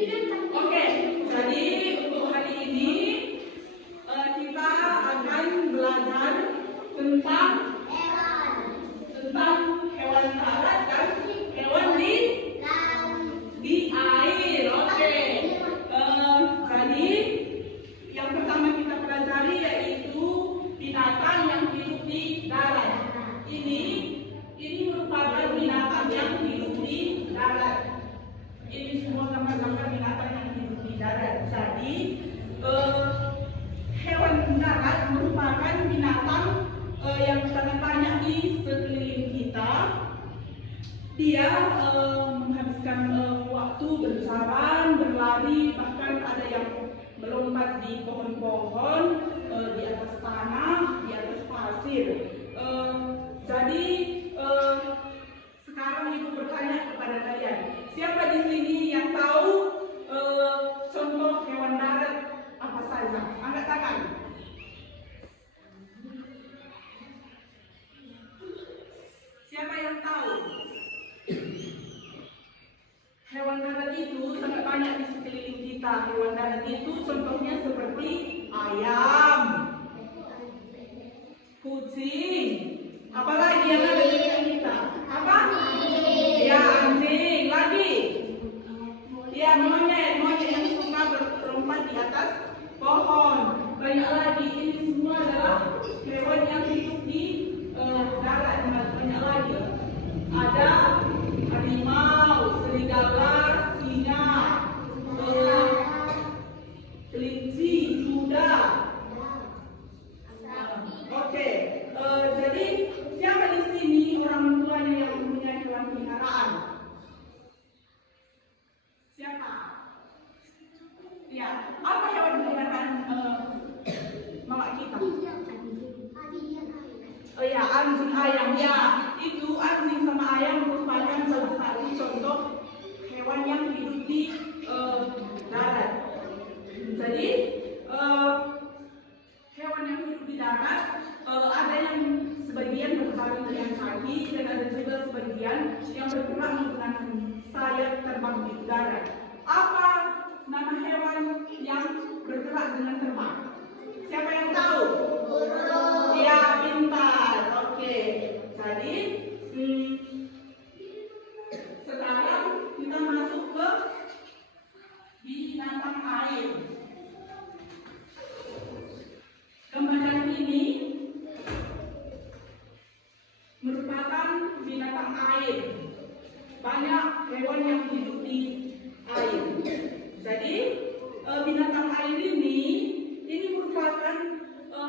Oke, jadi untuk hari ini kita akan belajar tentang hewan darat dan hewan di air. Oke, jadi yang pertama kita pelajari yaitu binatang yang hidup di darat. Ini merupakan binatang yang hidup di darat. Ini semua gambar-gambar binatang yang hidup di darat. Jadi hewan darat merupakan binatang yang sangat banyak di sekeliling kita. Dia menghabiskan waktu berjalan, berlari, bahkan ada yang melompat di pohon-pohon, di atas tanah, di atas pasir. Jadi sekarang ibu bertanya kepada kalian, siapa di sini yang tahu contoh hewan darat apa saja? Angkat tangan. Siapa yang tahu? Hewan darat itu sangat banyak di sekeliling kita. Hewan darat itu contohnya seperti ayam, kucing, apalagi yang ada di dekat kita? Apa? Ya, anjing. Lagi? Ya, monyet yang suka berlompat di atas pohon. Banyak lagi. Ini semua adalah hewan yang hidup di darat. Banyak lagi. Ada harimau, serigala, singa, kelinci, kuda. Oke, jadi siapa di sini orang tuanya yang mempunyai hewan peliharaan? Siapa? Ya, apa hewan peliharaan mama kita? Oh ya, anjing ayam. Ya, itu anjing sama ayam merupakan salah satu contoh hewan yang hidup di darat. Jadi hewan yang hidup di darat ada yang sebagian berjalan dengan kaki dan ada juga sebagian yang bergerak menggunakan sayap terbang di udara. Apa nama hewan yang bergerak dengan terbang? Siapa yang tahu? Burung. Ya, pintar. Oke. Jadi sekarang kita masuk ke binatang air. Gambaran ini merupakan binatang air. Banyak hewan yang hidup di air. Jadi binatang air ini merupakan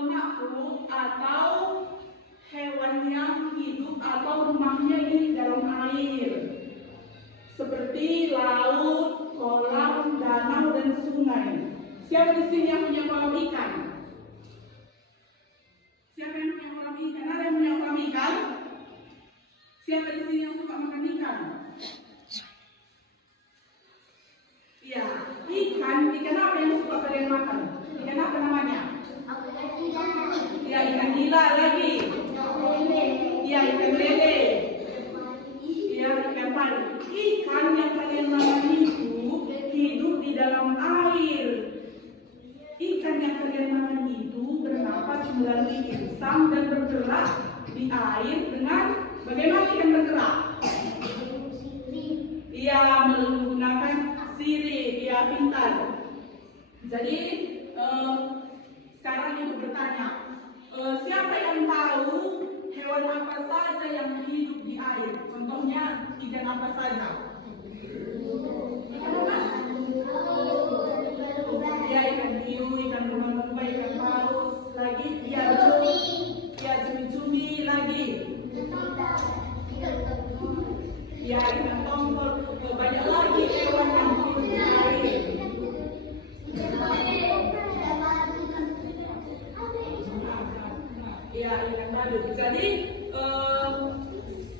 makhluk atau hewan yang hidup atau rumahnya di dalam air, seperti laut, kolam, danau, dan sungai. Siapa di sini yang punya kolam ikan? Siapa yang punya kolam ikan? Ada yang punya kolam ikan? Siapa di sini yang suka makan ikan? Iya, ikan apa yang suka kalian makan? Ikan apa namanya? Ya, ikan nila lagi. Ya, ikan lele. Ya, ikan pari. Ikan yang kalian makan itu hidup di dalam air. Ikan yang kalian makan itu bernapas melalui insang dan bergerak di air dengan bagaimana ikan bergerak? Ia menggunakan sirip. Ia pintar. Jadi sekarang ibu bertanya, siapa yang tahu hewan apa saja yang hidup di air? Contohnya ikan apa saja? Ikan apa? Ya, ikan hiu, ikan lumba-lumba, ikan paus, lagi cumi-cumi lagi. Ya, ikan tongkol. Banyak lagi hewan yang hidup di air. Ya, ikan badut. Jadi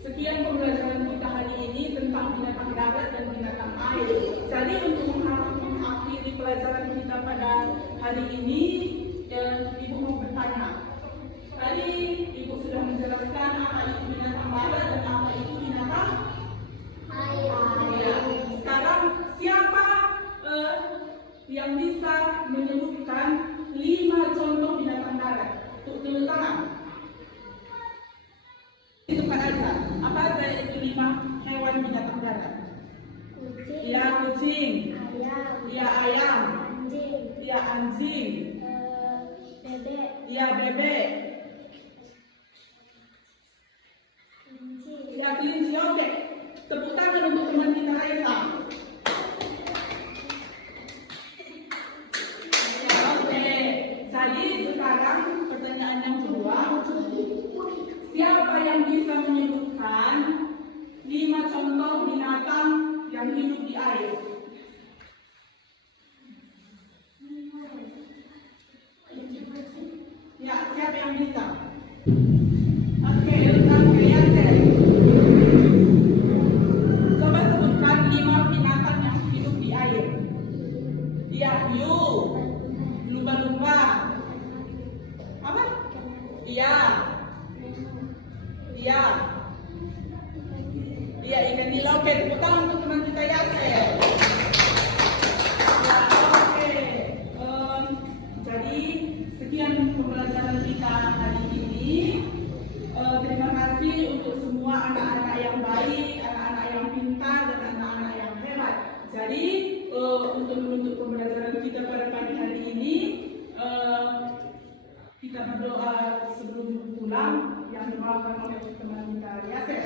sekian pembelajaran kita hari ini tentang binatang darat dan binatang air. Jadi untuk mengakhiri pelajaran kita pada hari ini, ibu mau bertanya. Tadi ibu sudah menjelaskan apa itu binatang darat dan apa itu binatang air. Ya. Sekarang siapa yang bisa menyebutkan 5 contoh binatang darat. Tepuk tangan. Itu kan aja. Apa aja itu 5 hewan binatang darat? Kucing. Ya, kucing. Ayam. Ya, ayam. Anjing. Ya, anjing. Bebek. Ya, bebek. Kelinci. Ya, kelinci. Oke. Tepuk tangan untuk teman kita Raisa. Ya, oke. Jadi sekarang pertanyaan yang kedua. Siapa yang bisa menyebutkan 5 contoh binatang yang hidup di air? Ya, siapa yang bisa? Oke, Yasser. Coba sebutkan 5 binatang yang hidup di air. Ya, hiu, lumba-lumba. Apa? Iya. Iya. Iya, ikan nila. Oke, tepuk tangan untuk teman kita Yasser. Ya, oke. Jadi sekian pembelajaran kita hari ini. Terima kasih untuk semua anak-anak yang baik, anak-anak yang pintar, dan anak-anak yang hebat. Jadi untuk menutup pembelajaran kita pada pagi hari ini, kita berdoa sebelum pulang yang dimaafkan oleh teman kita Yasser.